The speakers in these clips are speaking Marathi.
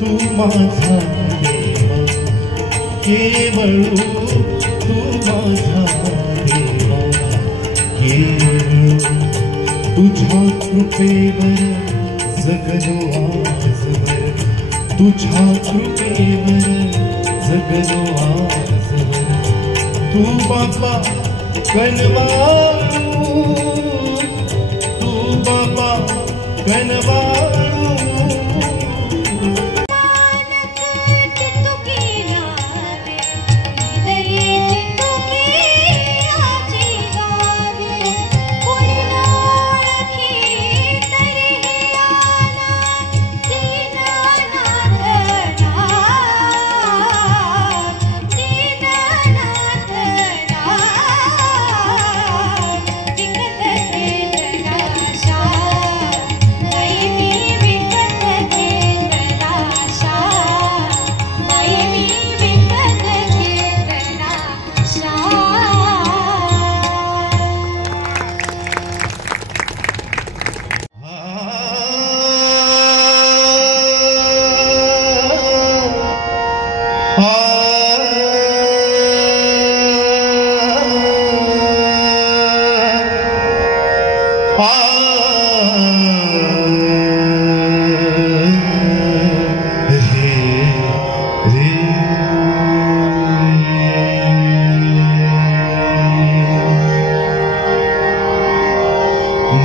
तू माझा देवा, केवळ तू माझा देवा, केवळ तुझ्या कृपेवर जगलो आजवर, तुझ्या कृपेवर जगलो आजवर, तू बाबा कनवाळू, तू बाबा कनवाळू.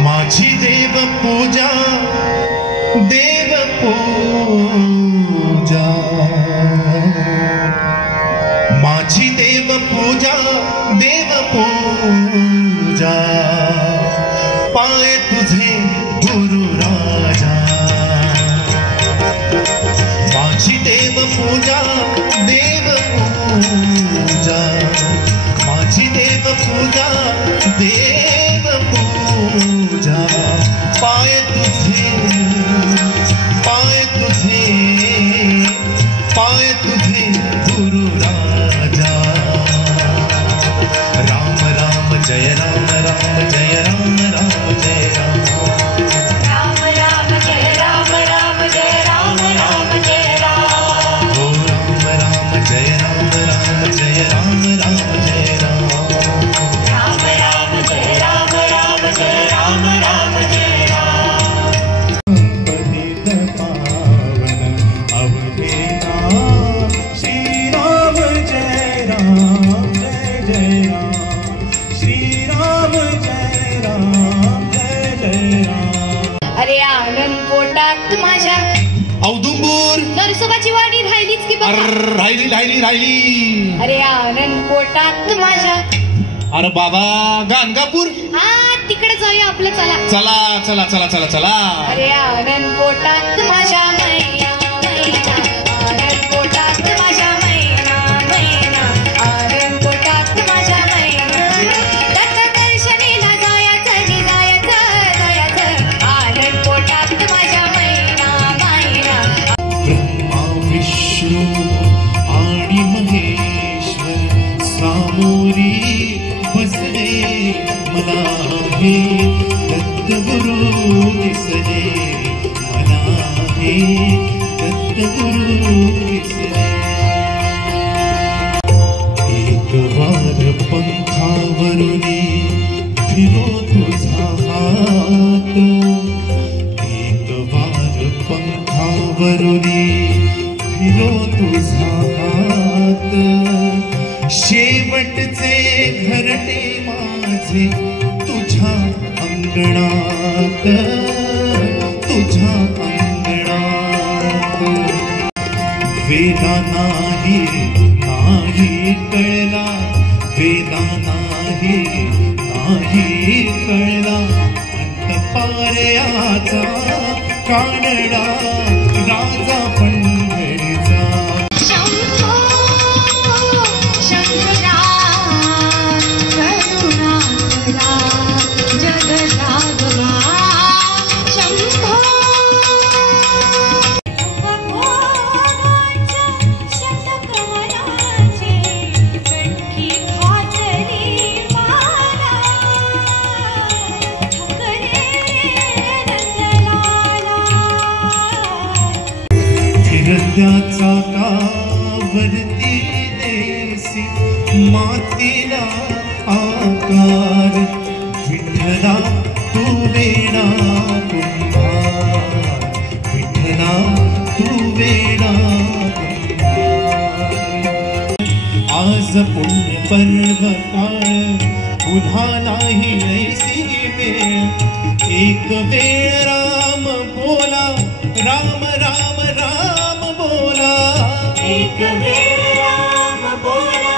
माझी देव पूजा, देव पूजा, माझी देव पूजा, देव पूजा, पाय तुझे गुरु राजा. माझी देव पूजा, देव पूजा, माझी देव पूजा, देव पूजा, पाय तुझे, पाय तुझे, पाय तुझे गुरु राजा. राम राम जय राम, राम जय राम, राम जय राम, राम राम जय राम, राम जय राम, राम जय राम. ओ राम राम जय राम, राम जय राम, राम जय राम, राम राम जय राम, राम जय राम, राम जय राम. पतित पावन अवधेना श्री राम जय राम, जय जय राम, श्री राम जय राम, जय जय राम. अरे आनंद पोटात माझ्या औदुंबूर नरसोबाची वाडी राहिलीच की बघा. राहिली राहिली राहिली. अरे आनंद पोटात माझ्या. अरे बाबा गाणगापूर. हा तिकडे जाऊया आपलं, चला चला चला चला चला चला. अरे आनंद पोटात माझ्या मैया, मैना, आनंद पोटात माझ्या मैना, मैना, आनंद पोटात माझ्या मैना. त्याच्या दर्शनीला जायचं नी जायचं, जायचं, आनंद पोटात माझ्या मैना, मैना. ब्रह्मा विष्णू आणि महेश्वर सामोरी बसले मला हे दत्तगुरु दिसले, मला हे दत्तगुरु दिसले. एक वार पंखावरुनी फिरो तुझा हात, एक वार पंखावरुनी फिरो तुझा हात. शेवटचे घरटे माझे तुझ्या अंगणात, तुझ्या अंगणात. वेदा नाही नाही कळला, वेदा नाही नाही कळला, अंतपारयाचा कानडा राजा पंढरीचा. शंभो शंकरा करुणाकरा जगदागवा. शंभो भगवानाच्या शतकमलाचे कंठी खातरी माला. ठकरे नंदलाला सूर्याचा कावरती देसी मातीला आकार विठ्ठला तू वेणा कुंभार विठ्ठला तू वेणा कुंभार आज पुण्य पर्व काळ पुन्हा नाही ऐसी वेळ एक वेळ राम बोला राम राम राम बोला एक वेळ राम बोला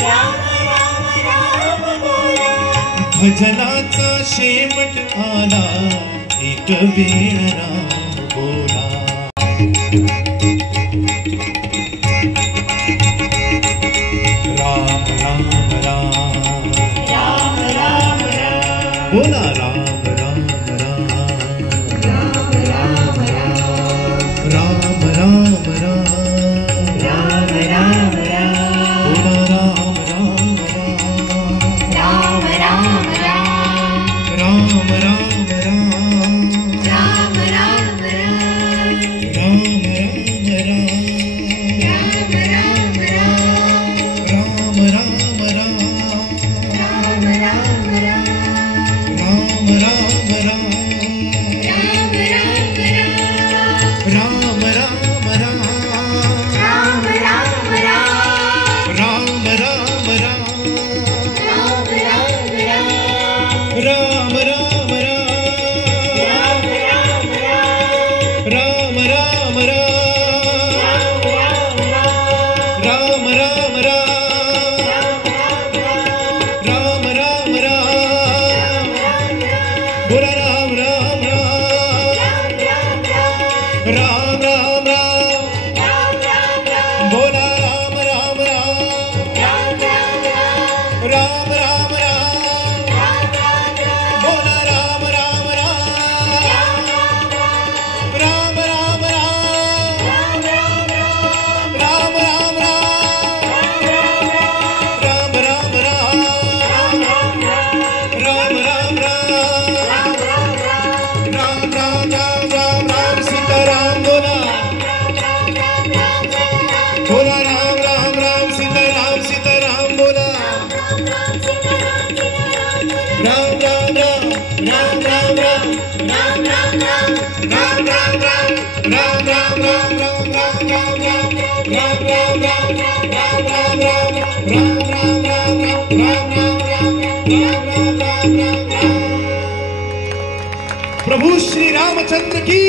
राम राम राम बोला भजनाचा शेवट आला एक वेळ राम बोला राम राम राम राम राम राम बोला राम राम राम राम राम राम राम राम राम राम राम राम बोला राम राम राम राम राम राम राम राम राम राम राम राम प्रभु श्री रामचंद्र की